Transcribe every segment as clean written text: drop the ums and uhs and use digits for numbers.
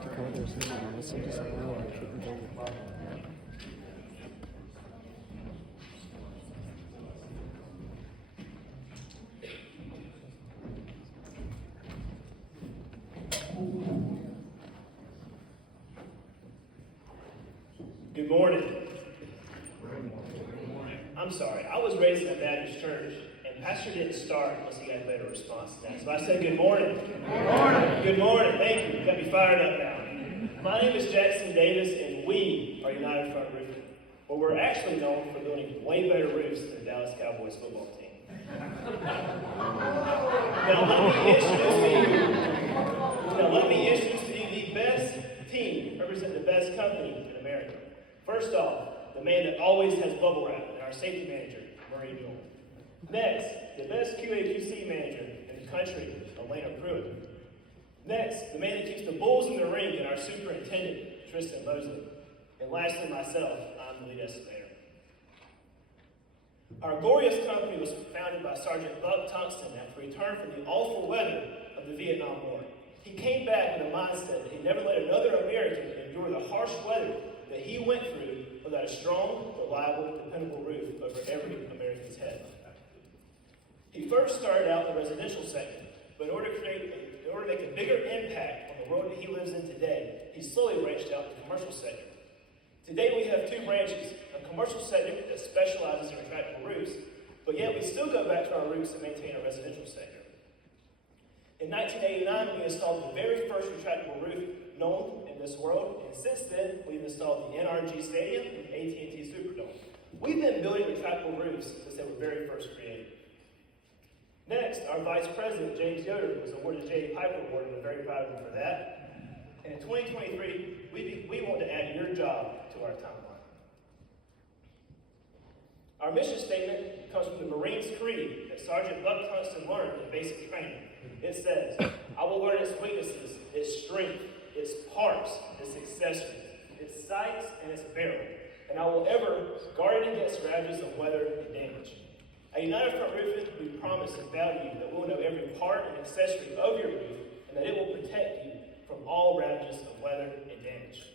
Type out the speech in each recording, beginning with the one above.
Good morning. I'm sorry, I was raised in a Baptist church, and Pastor didn't start unless he got a better response to that. So I said, good morning. Good morning. Good morning. Thank you. You got me fired up now. My name is Jackson Davis, and we are United Front Roofing. Well, we're actually known for building way better roofs than the Dallas Cowboys football team. Now let me introduce to you the best team, represent the best company in America. First off, the man that always has bubble wrap, and our safety manager, Murray Newell. Next, the best QA/QC manager in the country, Elena Pruitt. Next, the man that keeps the bulls in the ring, and our superintendent, Tristan Mosley. And lastly, myself, I'm the lead estimator. Our glorious company was founded by Sergeant Buck Tungsten after he returned from the awful weather of the Vietnam War. He came back with a mindset that he never let another American endure the harsh weather that he went through without a strong, reliable, dependable roof over every American's head. He first started out in the residential sector, but in order to make a bigger impact on the world that he lives in today, he slowly branched out to the commercial sector. Today we have two branches, a commercial sector that specializes in retractable roofs, but yet we still go back to our roots to maintain a residential sector. In 1989, we installed the very first retractable roof known in this world, and since then, we've installed the NRG Stadium and AT&T Superdome. We've been building retractable roofs since they were very first created. Next, our Vice President, James Yoder, was awarded the J.D. Piper Award, and we're very proud of him for that. And in 2023, we want to add your job to our timeline. Our mission statement comes from the Marines' creed that Sergeant Buck Tungsten learned in basic training. It says, I will learn its weaknesses, its strength, its parts, its accessories, its sights, and its barrel. And I will ever guard it against ravages of weather and damage. At United Front Roofing, we promise and value that we'll know every part and accessory of your roof and that it will protect you from all ravages of weather and damage.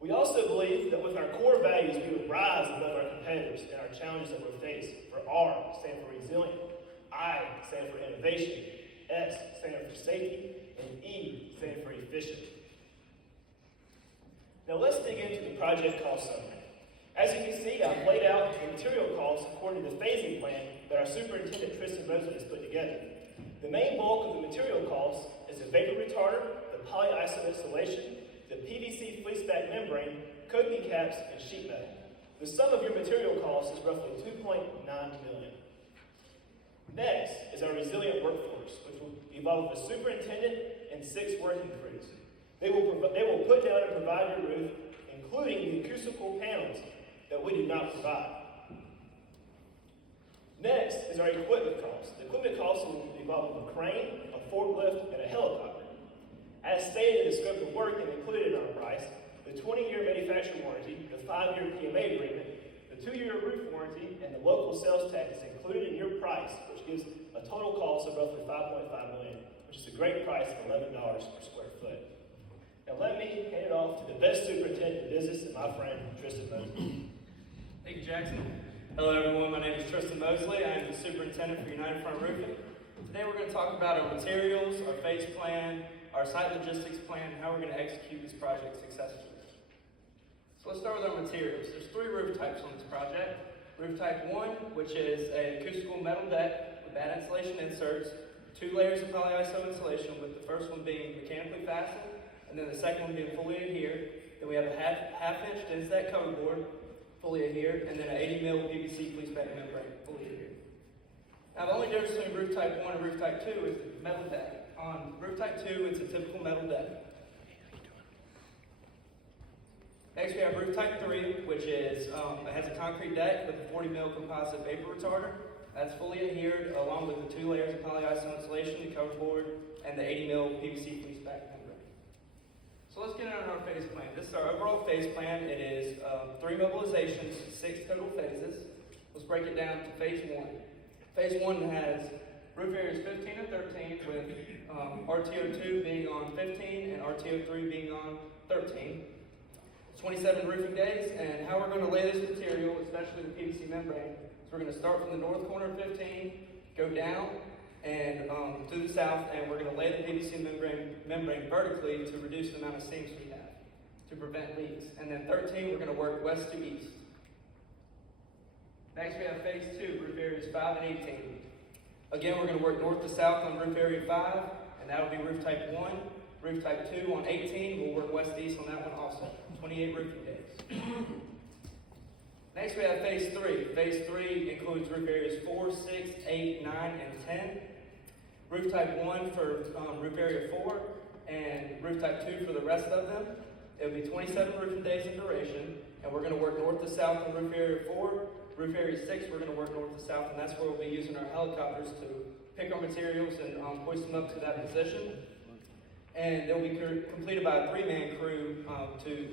We also believe that with our core values, we will rise above our competitors and our challenges that we're faced. For R, stand for resilient. I, stand for innovation. S, stand for safety. And E, stand for efficient. Now let's dig into the project cost summary. As you can see, I've laid out the material costs according to the phasing plan that our superintendent, Tristan Mosley, has put together. The main bulk of the material costs is the vapor retarder, the polyiso insulation, the PVC fleeceback membrane, coping caps, and sheet metal. The sum of your material costs is roughly $2.9 million. Next is our resilient workforce, which will involve the superintendent and 6 working crews. They will put down and provide your roof, including the acoustical panels that we do not provide. Next is our equipment costs. The equipment costs will involve a crane, a forklift, and a helicopter. As stated in the scope of work and included in our price, the 20-year manufacturer warranty, the 5-year PMA agreement, the 2-year roof warranty, and the local sales tax is included in your price, which gives a total cost of roughly $5.5 million, which is a great price of $11 per square foot. Now let me hand it off to the best superintendent in business and my friend, Tristan Mosley. Thank you, Jackson. Hello, everyone. My name is Tristan Mosley. I am the superintendent for United Front Roofing. Today we're going to talk about our materials, our phase plan, our site logistics plan, and how we're going to execute this project successfully. So let's start with our materials. There's 3 roof types on this project. Roof type 1, which is an acoustical metal deck with bad insulation inserts, 2 layers of polyiso insulation, with the first one being mechanically fastened, and then the second one being fully adhered. Then we have a half-inch Denstat cover board, fully adhered, and then an 80 mil PVC fleeceback membrane, fully adhered. Now the only difference between roof type 1 and roof type 2 is the metal deck. On roof type 2, it's a typical metal deck. Next we have roof type 3, which is, it has a concrete deck with a 40 mil composite vapor retarder. That's fully adhered, along with the 2 layers of polyiso insulation, the cover board, and the 80 mil PVC fleeceback membrane. So let's get into our phase plan. This is our overall phase plan. It is 3 mobilizations, 6 total phases. Let's break it down to phase 1. Phase 1 has Roof areas 15 and 13 with RTO2 being on 15 and RTO3 being on 13. 27 roofing days, and how we're going to lay this material, especially the PVC membrane, is we're going to start from the north corner of 15, go down and to the south, and we're going to lay the PVC membrane vertically to reduce the amount of seams we have to prevent leaks. And then 13, we're going to work west to east. Next, we have phase 2, roof areas 5 and 18. Again, we're going to work north to south on roof area 5, and that will be roof type 1. Roof type 2 on 18, we'll work west to east on that one also. 28 roofing days. Next, we have phase 3. Phase 3 includes roof areas 4, 6, 8, 9, and 10. Roof type 1 for roof area 4, and roof type 2 for the rest of them. It'll be 27 roofing days in duration, and we're going to work north to south on roof area 4. Roof area 6, we're going to work north to south, and that's where we'll be using our helicopters to pick our materials and hoist them up to that position. And they'll be completed by a 3-man crew to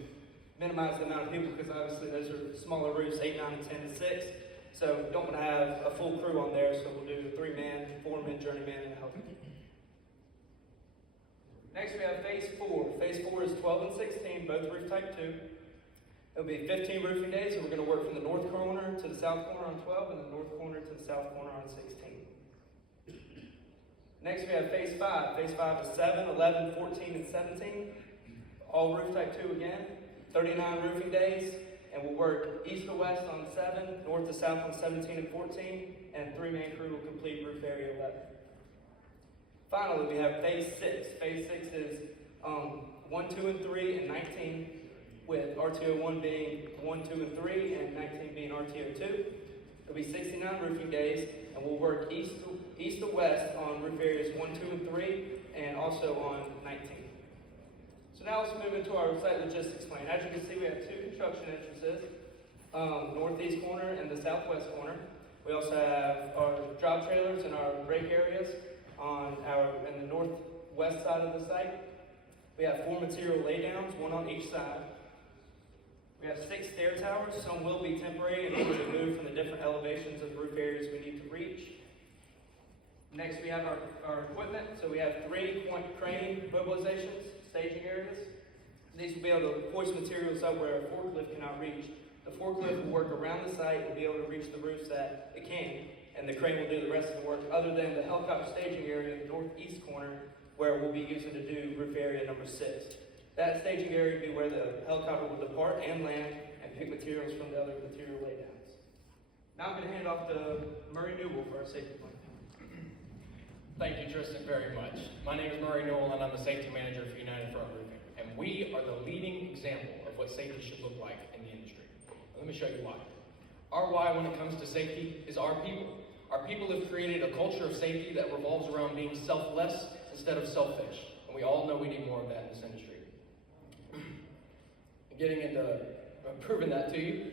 minimize the amount of people, because obviously those are smaller roofs, 8, 9, and 10, and 6. So don't want to have a full crew on there, so we'll do a 3-man, 4-man, journeyman, and a helicopter. Next we have phase 4. Phase 4 is 12 and 16, both roof type 2. It'll be 15 roofing days, and we're going to work from the north corner to the south corner on 12, and the north corner to the south corner on 16. Next we have phase 5. Phase 5 is 7, 11, 14, and 17. All roof type 2 again. 39 roofing days, and we'll work east to west on 7, north to south on 17 and 14, and 3-man crew will complete roof area 11. Finally, we have phase 6. Phase 6 is 1, 2, and 3, and 19, with RTO1 being 1, 2, and 3, and 19 being RTO2. It'll be 69 roofing days, and we'll work east to west on roof areas 1, 2, and 3, and also on 19. So now let's move into our site logistics plan. As you can see, we have 2 construction entrances, northeast corner and the southwest corner. We also have our job trailers and our break areas in the northwest side of the site. We have 4 material laydowns, 1 on each side. We have 6 stair towers. Some will be temporary and will be moved from the different elevations of roof areas we need to reach. Next, we have our equipment. So we have 3 crane mobilizations, staging areas. These will be able to hoist materials up where a forklift cannot reach. The forklift will work around the site and be able to reach the roofs that it can, and the crane will do the rest of the work, other than the helicopter staging area in the northeast corner, where we'll be using to do roof area number 6. That staging area will be where the helicopter will depart and land and pick materials from the other material laydowns. Now I'm going to hand off to Murray Newell for our safety plan. Thank you, Tristan, very much. My name is Murray Newell, and I'm the safety manager for United Front Roofing. And we are the leading example of what safety should look like in the industry. Let me show you why. Our why when it comes to safety is our people. Our people have created a culture of safety that revolves around being selfless instead of selfish. And we all know we need more of that in this industry. Getting into proving that to you,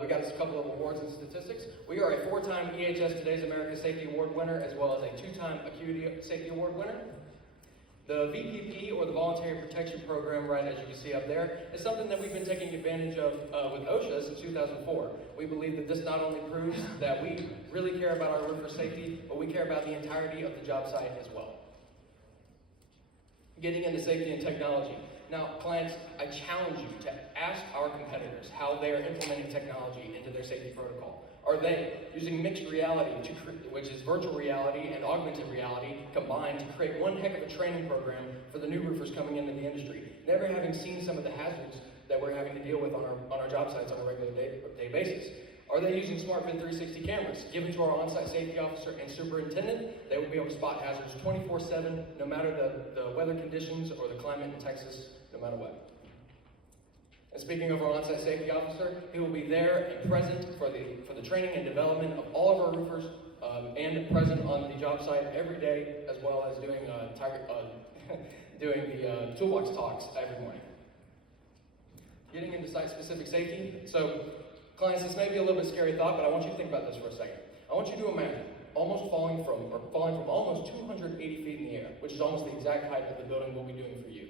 we got a couple of awards and statistics. We are a 4-time EHS Today's America Safety Award winner, as well as a 2-time Acuity Safety Award winner. The VPP, or the Voluntary Protection Program, right as you can see up there, is something that we've been taking advantage of with OSHA since 2004. We believe that this not only proves that we really care about our roofer safety, but we care about the entirety of the job site as well. Getting into safety and technology. Now, clients, I challenge you to ask our competitors how they are implementing technology into their safety protocol. Are they using mixed reality, which is virtual reality and augmented reality combined, to create one heck of a training program for the new roofers coming into the industry, never having seen some of the hazards that we're having to deal with on our job sites on a regular day basis? Are they using SmartVid 360 cameras given to our on-site safety officer and superintendent? They will be able to spot hazards 24/7, no matter the weather conditions or the climate in Texas, no matter what. And speaking of our on-site safety officer, he will be there and present for the training and development of all of our roofers, and present on the job site every day, as well as doing the toolbox talks every morning. Getting into site-specific safety. So, clients, this may be a little bit scary thought, but I want you to think about this for a second. I want you to imagine falling from almost 280 feet in the air, which is almost the exact height of the building we'll be doing for you.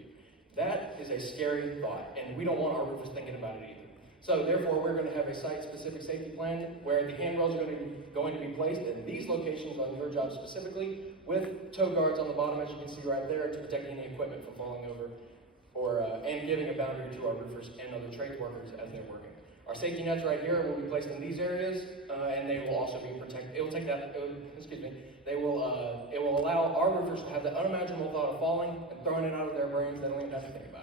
That is a scary thought, and we don't want our roofers thinking about it either. So therefore, we're going to have a site-specific safety plan where the handrails are going to be placed in these locations on your job specifically, with toe guards on the bottom, as you can see right there, to protect any equipment from falling over, and giving a boundary to our roofers and other trade workers as they're working. Our safety nets right here will be placed in these areas, and they will also be protected. It will allow our roofers to have the unimaginable thought of falling and throwing it out of their brains. They don't even have to think about it.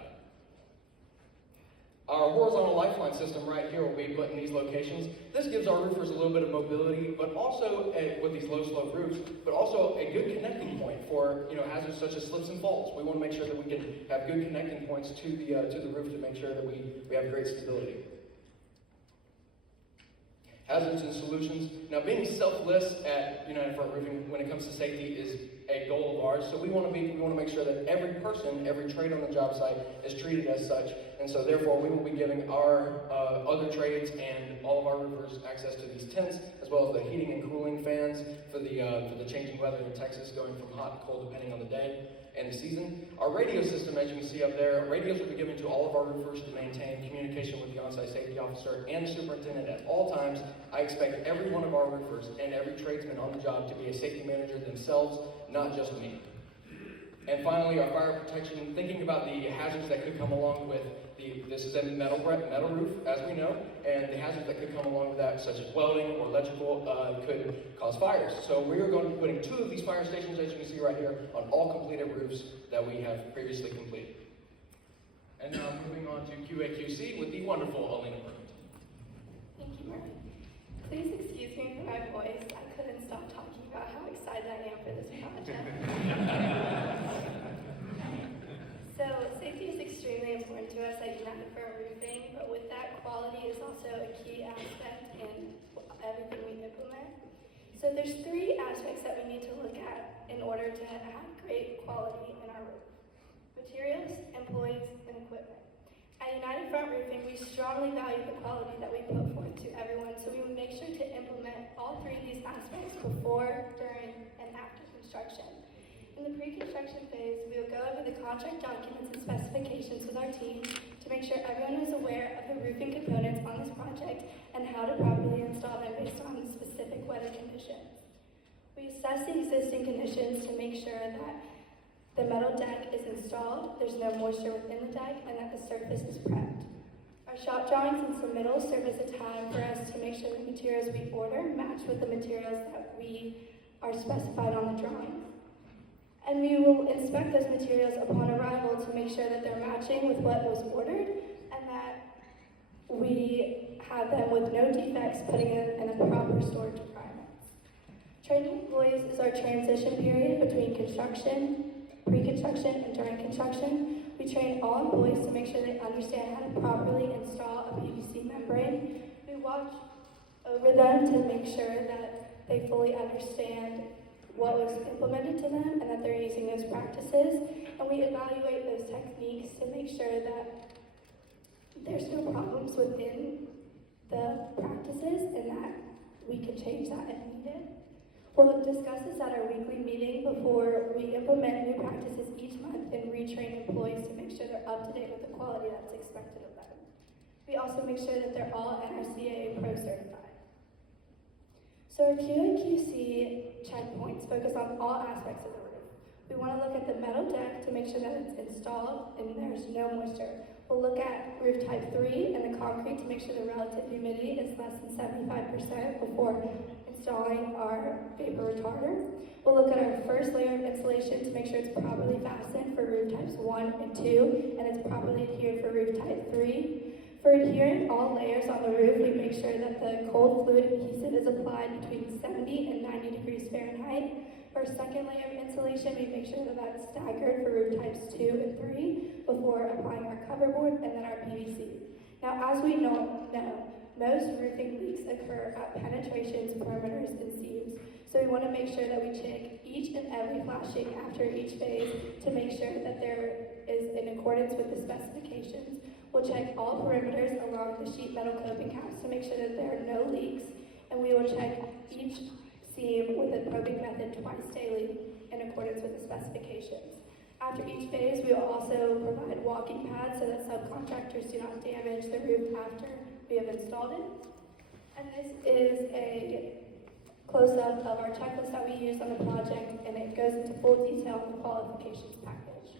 Our horizontal lifeline system right here will be put in these locations. This gives our roofers a little bit of mobility, but also with these low slope roofs, but also a good connecting point for hazards such as slips and falls. We want to make sure that we can have good connecting points to the roof to make sure that we have great stability. Hazards and solutions. Now, being selfless at United Front Roofing when it comes to safety is a goal of ours. So we want to make sure that every person, every trade on the job site is treated as such. And so therefore, we will be giving our other trades and all of our roofers access to these tents, as well as the heating and cooling fans for the changing weather in Texas, going from hot to cold depending on the day and the season. Our radio system, as you can see up there, radios will be given to all of our roofers to maintain communication with the on-site safety officer and the superintendent at all times. I expect every one of our roofers and every tradesman on the job to be a safety manager themselves, not just me. And finally, our fire protection, thinking about the hazards that could come along with this is a metal roof, as we know, and the hazards that could come along with that, such as welding or electrical, could cause fires. So we are going to be putting 2 of these fire stations, as you can see right here, on all completed roofs that we have previously completed. And now moving on to QA/QC with the wonderful Alina Burton. Thank you, Murray. Please excuse me for my voice. I couldn't stop talking about how excited I am for this project. So, safety is extremely important to us at United Front Roofing, but with that, quality is also a key aspect in everything we implement. So there's 3 aspects that we need to look at in order to have great quality in our roof: materials, employees, and equipment. At United Front Roofing, we strongly value the quality that we put forth to everyone, so we will make sure to implement all 3 of these aspects before, during, and after construction. In the pre-construction phase, we will go over the contract documents and specifications with our team to make sure everyone is aware of the roofing components on this project and how to properly install them based on specific weather conditions. We assess the existing conditions to make sure that the metal deck is installed, there's no moisture within the deck, and that the surface is prepped. Our shop drawings and submittals serve as a time for us to make sure the materials we order match with the materials that we are specified on the drawings. And we will inspect those materials upon arrival to make sure that they're matching with what was ordered and that we have them with no defects, putting it in the proper storage requirements. Training employees is our transition period between construction, pre-construction, and during construction. We train all employees to make sure they understand how to properly install a PVC membrane. We watch over them to make sure that they fully understand what was implemented to them and that they're using those practices. And we evaluate those techniques to make sure that there's no problems within the practices and that we can change that if needed. We'll discuss this at our weekly meeting before we implement new practices each month and retrain employees to make sure they're up to date with the quality that's expected of them. We also make sure that they're all NRCA Pro certified. So our QA/QC checkpoints focus on all aspects of the roof. We want to look at the metal deck to make sure that it's installed and there's no moisture. We'll look at roof type 3 and the concrete to make sure the relative humidity is less than 75% before installing our vapor retarder. We'll look at our first layer of insulation to make sure it's properly fastened for roof types 1 and 2 and it's properly adhered for roof type 3. For adhering all layers on the roof, we make sure that the cold fluid adhesive is applied between 70 and 90 degrees Fahrenheit. For our second layer of insulation, we make sure that that's staggered for roof types 2 and 3 before applying our coverboard and then our PVC. Now, as we know, most roofing leaks occur at penetrations, perimeters, and seams. So we want to make sure that we check each and every flashing after each phase to make sure that there is in accordance with the specifications. We'll check all perimeters along the sheet metal coping caps to make sure that there are no leaks, and we will check each seam with a probing method twice daily in accordance with the specifications. After each phase, we will also provide walking pads so that subcontractors do not damage the roof after we have installed it. And this is a close-up of our checklist that we use on the project, and it goes into full detail in the qualifications package.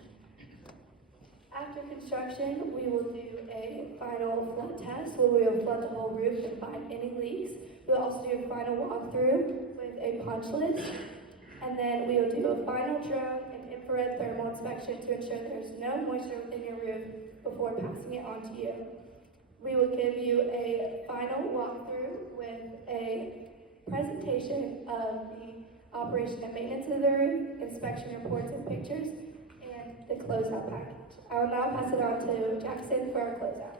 After construction, we will do a final flood test where we will flood the whole roof and find any leaks. We'll also do a final walkthrough with a punch list, and then we will do a final drone and infrared thermal inspection to ensure there's no moisture within your roof before passing it on to you. We will give you a final walkthrough with a presentation of the operation and maintenance of the roof, inspection reports and pictures, and the closeout package. I will now pass it on to Jackson for our closeout.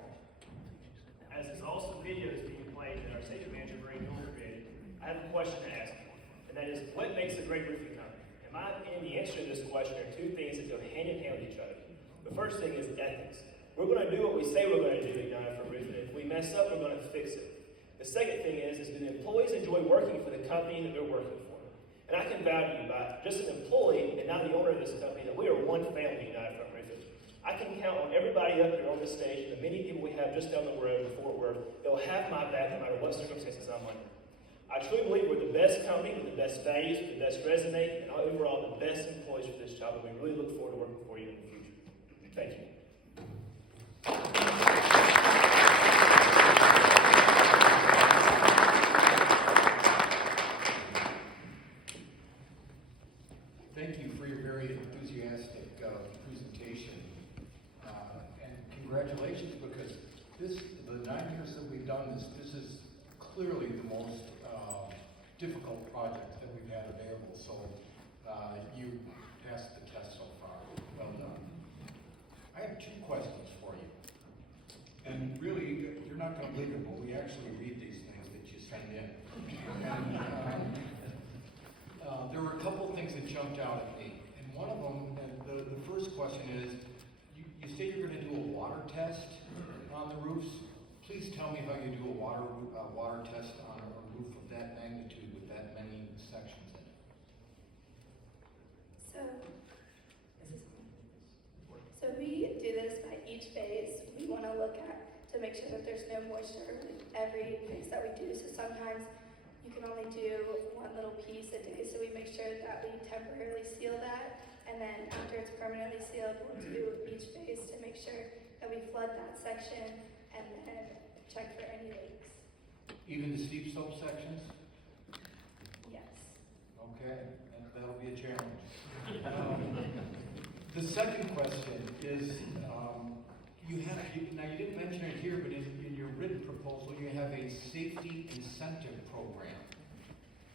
As this awesome video is being played that our safety manager Ray Miller created, I have a question to ask you, and that is, what makes a great roofing company? In my opinion, the answer to this question are two things that go hand in hand with each other. The first thing is ethics. We're going to do what we say we're going to do at United for Roofing, and if we mess up, we're going to fix it. The second thing is do the employees enjoy working for the company that they're working for? And I can vouch to you, by just an employee and now the owner of this company, that we are one family at United for Roofing. I can count on everybody up here on the stage and the many people we have just down the road in Fort Worth that will have my back no matter what circumstances I'm under. I truly believe we're the best company with the best values, with the best resume, and overall the best employees for this job, and we really look forward to working for you in the future. Thank you. Thank you for your very enthusiastic presentation, and congratulations, because the 9 years that we've done this is clearly the most difficult project that we've had available. So you passed the test so far. Well done. I have 2 questions for you, and really you're not going to believe it, but we actually read these things that you send in. And, there were a couple things that jumped out at me, and one of them, the first question is, you say you're going to do a water test on the roofs. Please tell me how you do a water test on a roof of that magnitude with that many sections in it. So we do this by each phase. We want to look at to make sure that there's no moisture with every phase that we do. So sometimes you can only do one little piece a day, so we make sure that we temporarily seal that, and then after it's permanently sealed, we'll do each phase to make sure that we flood that section and then check for any leaks. Even the steep slope sections? Yes. Okay, that'll be a challenge. The second question is, now you didn't mention it here, but in your written proposal, you have a safety incentive program.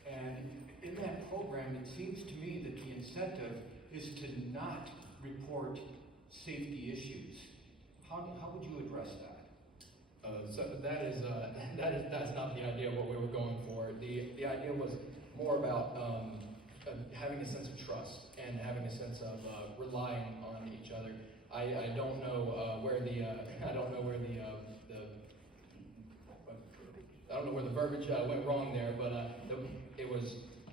And in that program, it seems to me that the incentive is to not report safety issues. How would you address that? So that's not the idea of what we were going for. The idea was more about having a sense of trust and having a sense of relying on each other. I don't know where the verbiage went wrong there, but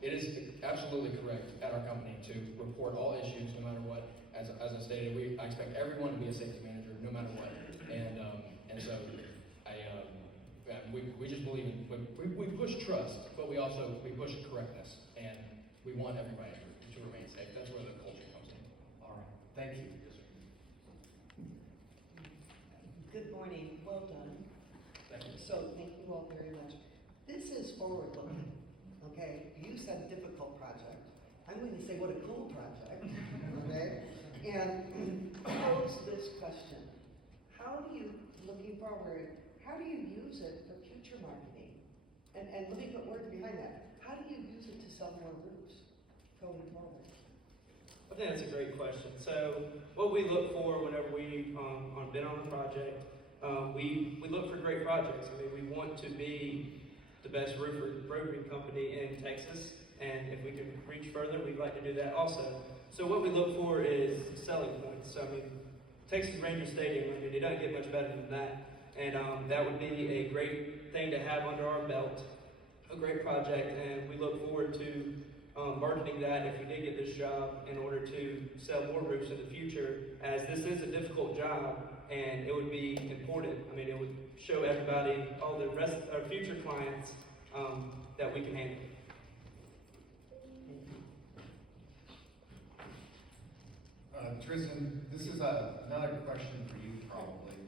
it is absolutely correct at our company to report all issues no matter what. As I stated, I expect everyone to be a safety manager no matter what, and so we just believe in we push trust, but we push correctness, and we want everybody to remain safe. That's where the culture comes in. All right, thank you. Good morning, well done. Thank you. So thank you all very much. This is forward looking, okay? You said difficult project. I'm going to say what a cool project, okay? And pose this question. How do you, looking forward, how do you use it for future marketing? And let me put words behind that. How do you use it to sell more roofs going forward? I think that's a great question. So what we look for whenever we bid on a project, we look for great projects. I mean, we want to be the best roofing company in Texas, and if we can reach further, we'd like to do that also. So what we look for is selling points. So I mean, Texas Ranger Stadium, I mean, it doesn't get much better than that, and that would be a great thing to have under our belt, a great project, and we look forward to marketing that if we did get this job in order to sell more roofs in the future, as this is a difficult job. and it would be important. I mean, it would show everybody, all the rest of our future clients, that we can handle. Tristan, this is another question for you probably.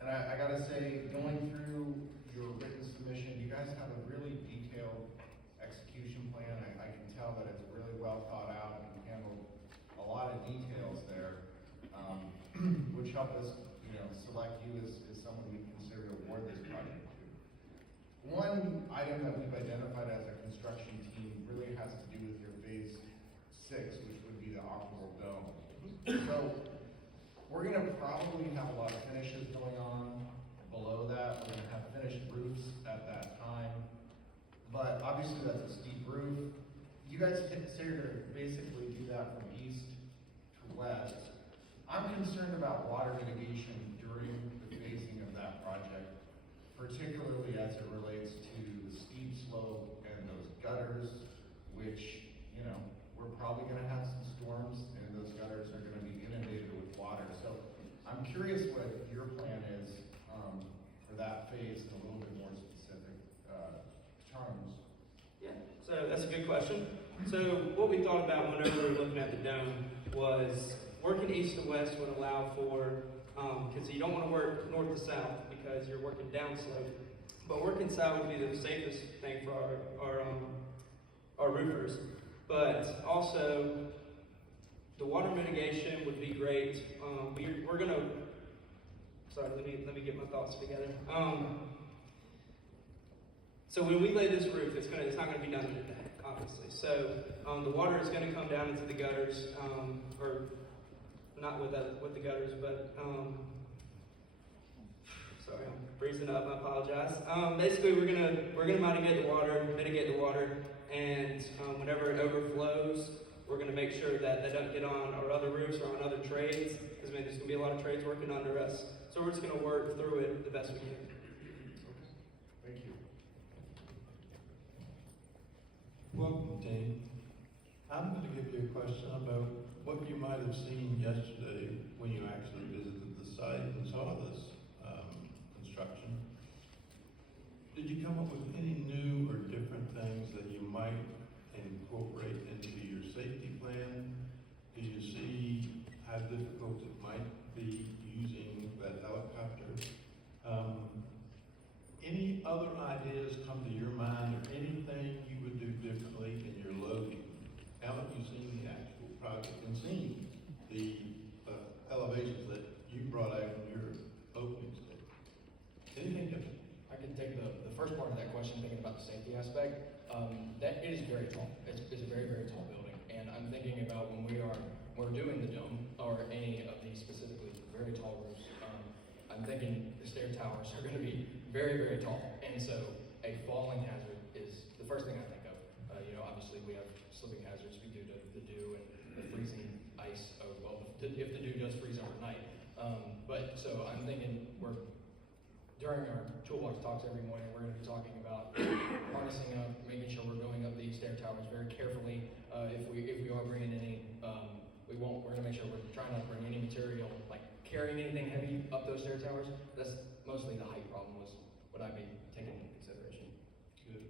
And I gotta say, going through your written submission, you guys have a really detailed execution plan. I can tell that it's really well thought out and you handled a lot of details there, which help us, select you as someone we consider to award this project to. One item that we've identified as a construction team really has to do with your phase 6, which would be the operable dome. So we're gonna probably have a lot of finishes going on below that. We're gonna have finished roofs at that time. But obviously that's a steep roof. You guys consider to basically do that from east to west. I'm concerned about water mitigation during the phasing of that project, particularly as it relates to the steep slope and those gutters, which, we're probably gonna have some storms and those gutters are gonna be inundated with water. So I'm curious what your plan is for that phase in a little bit more specific terms. Yeah, so that's a good question. So what we thought about whenever we were looking at the dome was working east to west would allow for, because you don't want to work north to south because you're working downslope, but working south would be the safest thing for our roofers. But also, the water mitigation would be great. We're gonna. Sorry, let me get my thoughts together. So when we lay this roof, it's not gonna be done today, obviously. So the water is gonna come down into the gutters, or not with the gutters, but sorry, I'm freezing up. I apologize. Basically, we're gonna mitigate the water. And whenever it overflows, we're going to make sure that they don't get on our other roofs or on other trades, because there's going to be a lot of trades working under us. So we're just going to work through it the best we can. Thank you. Welcome, team. I'm going to give you a question about what you might have seen yesterday when you actually visited the site and saw this construction. Did you come up with any new or different things that you might incorporate into your safety plan? Do you see how difficult it might be using that helicopter? Any other ideas come to your mind, or anything you would do differently in your loading? Now that you've seen the actual project and seen the elevations that you brought out in your opening statement, anything different? I can take the first part of that question, thinking about the safety aspect. That is very tall. It's a very, very tall building. And I'm thinking about when we're doing the dome, or any of these specifically very tall roofs, I'm thinking the stair towers are going to be very, very tall. And so a falling hazard is the first thing I think of. Obviously we have slipping hazards due to the dew and the freezing ice, if the dew does freeze overnight. But so I'm thinking during our toolbox talks every morning, we're going to be talking about harnessing up, making sure we're going up these stair towers very carefully. If we are bringing any, we're going to make sure we're trying not to bring any material, like carrying anything heavy up those stair towers. That's mostly the height problem was what I'd be taking into consideration. Good.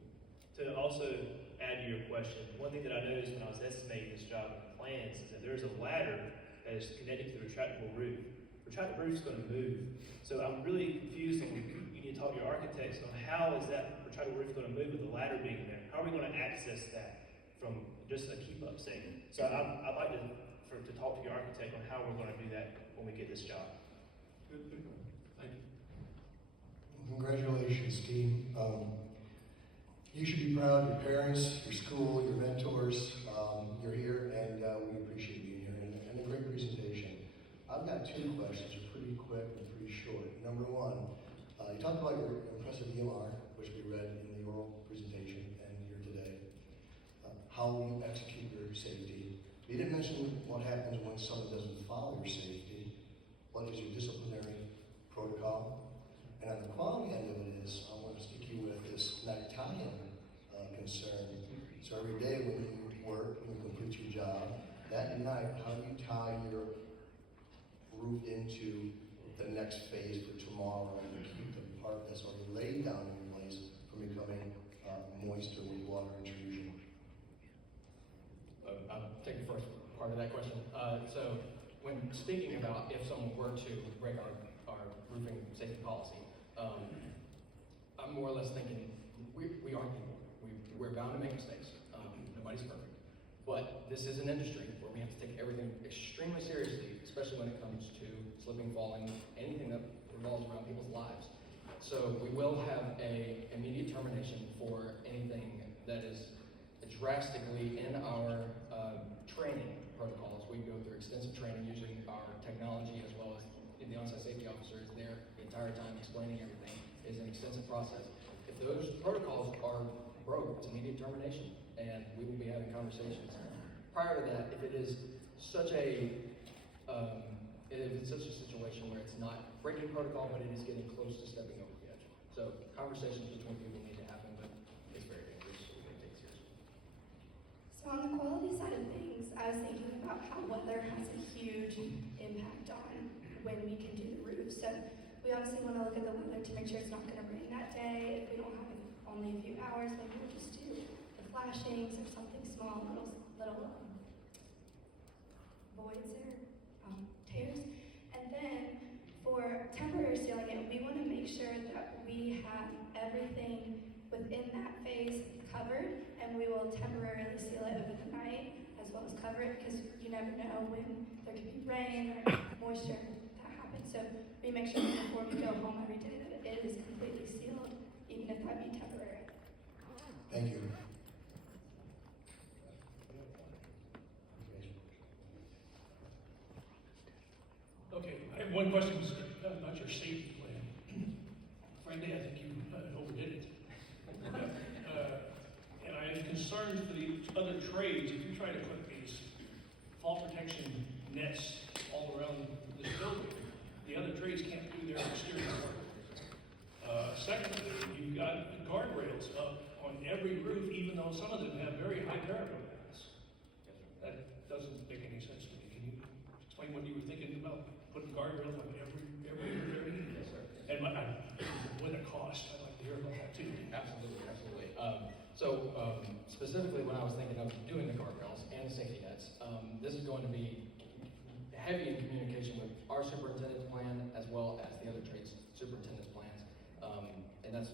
To also add to your question, one thing that I noticed when I was estimating this job in the plans is that there's a ladder that is connected to the retractable roof. The retractable roof is going to move. So I'm really confused on, you need to talk to your architects on how is that retractable roof going to move with the ladder being there? How are we going to access that from just a keep-up sake? So I'd like to talk to your architect on how we're going to do that when we get this job. Good. Thank you. Congratulations, team. You should be proud of your parents, your school, your mentors. You're here, and we appreciate being here, and a great presentation. I've got two questions, they're pretty quick and pretty short. Number one, you talked about your impressive EMR, which we read in the oral presentation and here today. How you execute your safety. You didn't mention what happens when someone doesn't follow your safety. What is your disciplinary protocol? And on the quality end of it is, I want to stick you with this neck tie-in concern. So every day when you work, when you complete your job, that night, how do you tie your roof into the next phase for tomorrow and keep the part that's already laid down in place from becoming moisture with water intrusion? I'll take the first part of that question. So when speaking about if someone were to break our roofing safety policy, I'm more or less thinking we are people. We're bound to make mistakes. Nobody's perfect. But this is an industry where we have to take everything extremely seriously, especially when it comes to slipping, falling, anything that revolves around people's lives. So we will have a immediate termination for anything that is drastically in our training protocols. We go through extensive training using our technology, as well as the on-site safety officer is there the entire time explaining everything. It's an extensive process. If those protocols are broke, it's immediate termination, and we will be having conversations. Prior to that, if it is such a situation where it's not breaking protocol, but it is getting close to stepping over the edge. So conversations between people need to happen, but it's very dangerous, so we're going to take it seriously. So on the quality side of things, I was thinking about how weather has a huge impact on when we can do the roof. So we obviously want to look at the weather to make sure it's not going to rain that day. If we don't have only a few hours, maybe we'll just do the flashings or something small, little voids or tears. And then for temporary sealing it, we want to make sure that we have everything within that phase covered, and we will temporarily seal it over the night as well as cover it, because you never know when there could be rain or moisture that happens. So we make sure that before we go home every day that it is completely sealed, even if that be temporary. Thank you. Okay, I have one question about your safety plan. Frankly, I think you overdid it. And I have concerns for the other trades. If you try to put these fall protection nets all around this building, the other trades can't do their exterior work. Secondly, you've got guardrails up on every roof, even though some of them have very high parapet walls. That doesn't make any sense to me. Can you explain what you were thinking about putting guardrails on every roof? Yes, sir. And what it cost? I'd like to hear about that too. Absolutely. Specifically when I was thinking of doing the guardrails and the safety nets, this is going to be heavy in communication with our superintendent's plan as well as the other trades superintendent's plans. And that's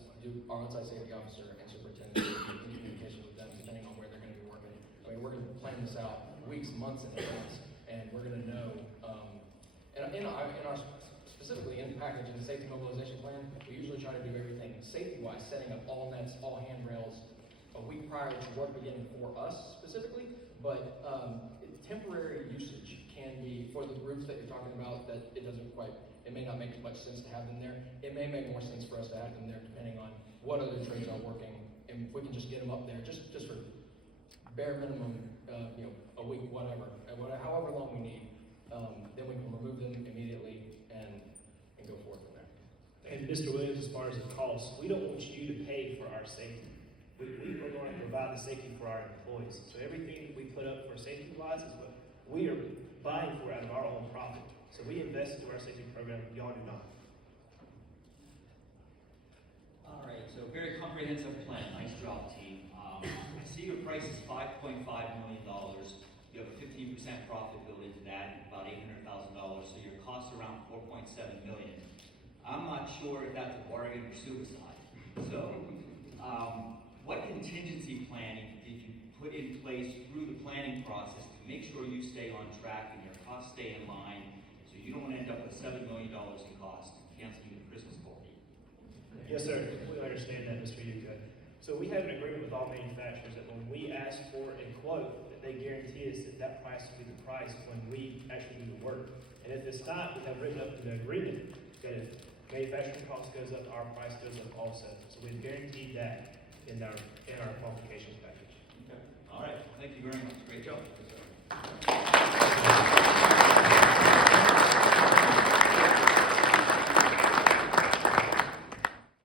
our on-site safety officer and superintendent in communication with them, depending on where they're going to be working. I mean, we're going to plan this out weeks, months in advance, and we're going to know. Specifically in packaging the safety mobilization plan, we usually try to do everything safety-wise, setting up all nets, all handrails a week prior to work beginning for us specifically. But temporary usage can be for the roofs that you're talking about. That it may not make much sense to have them there. It may make more sense for us to have them there depending on what other trades are working, and if we can just get them up there just for bare minimum, a week, however long we need. Then we can remove them immediately and go forward from there. And Mr. Williams, as far as the cost, we don't want you to pay for our safety. We are going to provide the safety for our employees. So everything that we put up for safety-wise is what we are buying for out of our own profit. So we invest into our safety program, y'all do not. All right, so very comprehensive plan. Nice job, team. I see your price is $5.5 million. You have a 15% profit built into that, about $800,000. So your costs around $4.7 million. I'm not sure if that's a bargain or suicide. So, what contingency planning did you put in place through the planning process to make sure you stay on track and your costs stay in line, so you don't end up with $7 million in cost canceling the Christmas party? Yes, sir. We understand that, Mr. Yuka. So we have an agreement with all manufacturers that when we ask for a quote, that they guarantee us that price will be the price when we actually do the work. And if it's not, we have written up in the agreement that if manufacturing cost goes up, our price goes up also. So we've guaranteed that in our qualification.